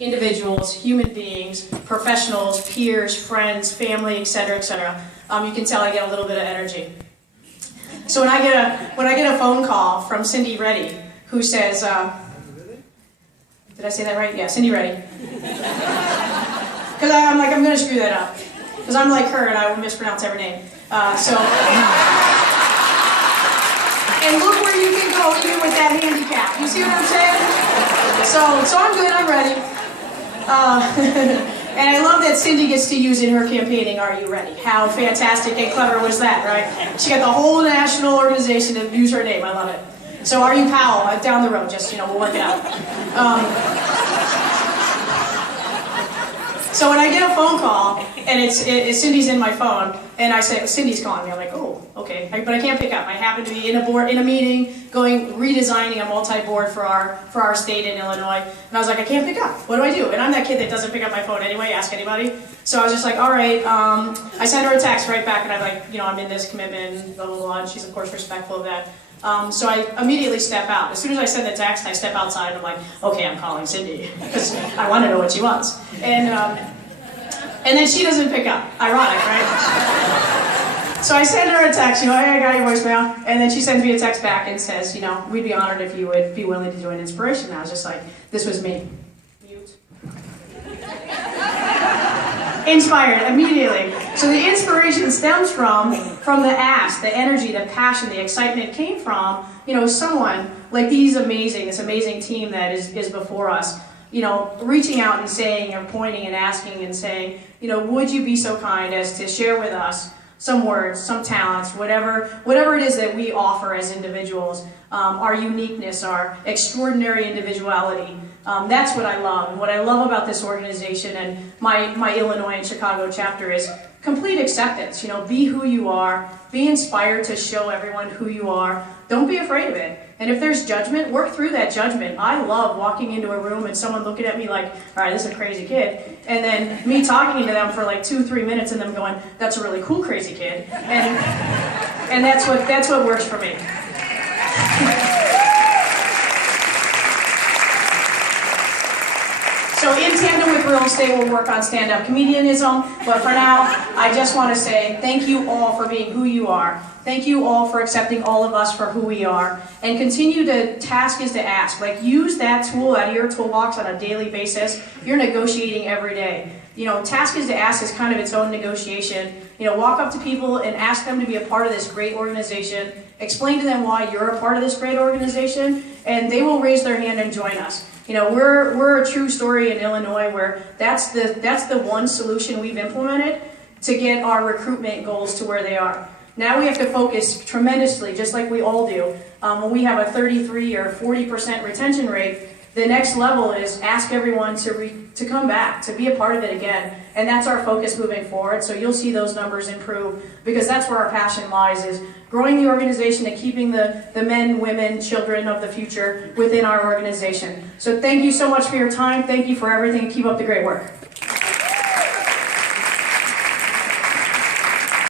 individuals, human beings, professionals, peers, friends, family, etc., etc., you can tell I get a little bit of energy. So when I get a phone call from Cindy Reddy, who says, did I say that right? Yeah, Cindy Reddy. Because I'm like, I'm going to screw that up. Because I'm like her and I will mispronounce every name. And look where you can go even with that handicap. You see what I'm saying? So I'm good, I'm ready. And I love that Cindy gets to use in her campaigning, Are You Ready? How fantastic and clever was that, right? She got the whole national organization to use her name. I love it. So Are You Powell? Down the road, just, we'll work it out. So when I get a phone call, and Cindy's in my phone, and I say, Cindy's calling me, I'm like, oh, okay, but I can't pick up. I happen to be in a meeting, redesigning a multi-board for our state in Illinois, and I was like, I can't pick up. What do I do? And I'm that kid that doesn't pick up my phone anyway, ask anybody. So I was just like, all right, I sent her a text right back, and I'm like, I'm in this commitment, blah, blah, blah, and she's, of course, respectful of that. So I immediately step out. As soon as I send the text, I step outside and I'm like, okay, I'm calling Cindy, because I want to know what she wants. And then she doesn't pick up. Ironic, right? So I send her a text, hey, I got your voicemail, and then she sends me a text back and says, we'd be honored if you would be willing to join Inspiration. And I was just like, this was me. Mute. Inspired immediately. So the inspiration stems from the ask, the energy, the passion, the excitement came from, someone like this amazing team that is before us, reaching out and saying or pointing and asking and saying, would you be so kind as to share with us some words, some talents, whatever it is that we offer as individuals, our uniqueness, our extraordinary individuality. That's what I love. And what I love about this organization and my Illinois and Chicago chapter is complete acceptance. Be who you are. Be inspired to show everyone who you are. Don't be afraid of it. And if there's judgment, work through that judgment. I love walking into a room and someone looking at me like, all right, this is a crazy kid. And then me talking to them for like 2-3 minutes and them going, that's a really cool crazy kid. And that's what works for me. So in tandem with real estate, we'll work on stand-up comedianism. But for now, I just want to say thank you all for being who you are. Thank you all for accepting all of us for who we are. And continue to task is to ask. Like, use that tool out of your toolbox on a daily basis. You're negotiating every day. Task is to ask is kind of its own negotiation. Walk up to people and ask them to be a part of this great organization. Explain to them why you're a part of this great organization, and they will raise their hand and join us. We're a true story in Illinois where that's the one solution we've implemented to get our recruitment goals to where they are. Now we have to focus tremendously, just like we all do. When we have a 33 or 40% retention rate, the next level is ask everyone to come back, to be a part of it again. And that's our focus moving forward. So you'll see those numbers improve because that's where our passion lies, is growing the organization and keeping the men, women, children of the future within our organization. So thank you so much for your time. Thank you for everything. Keep up the great work.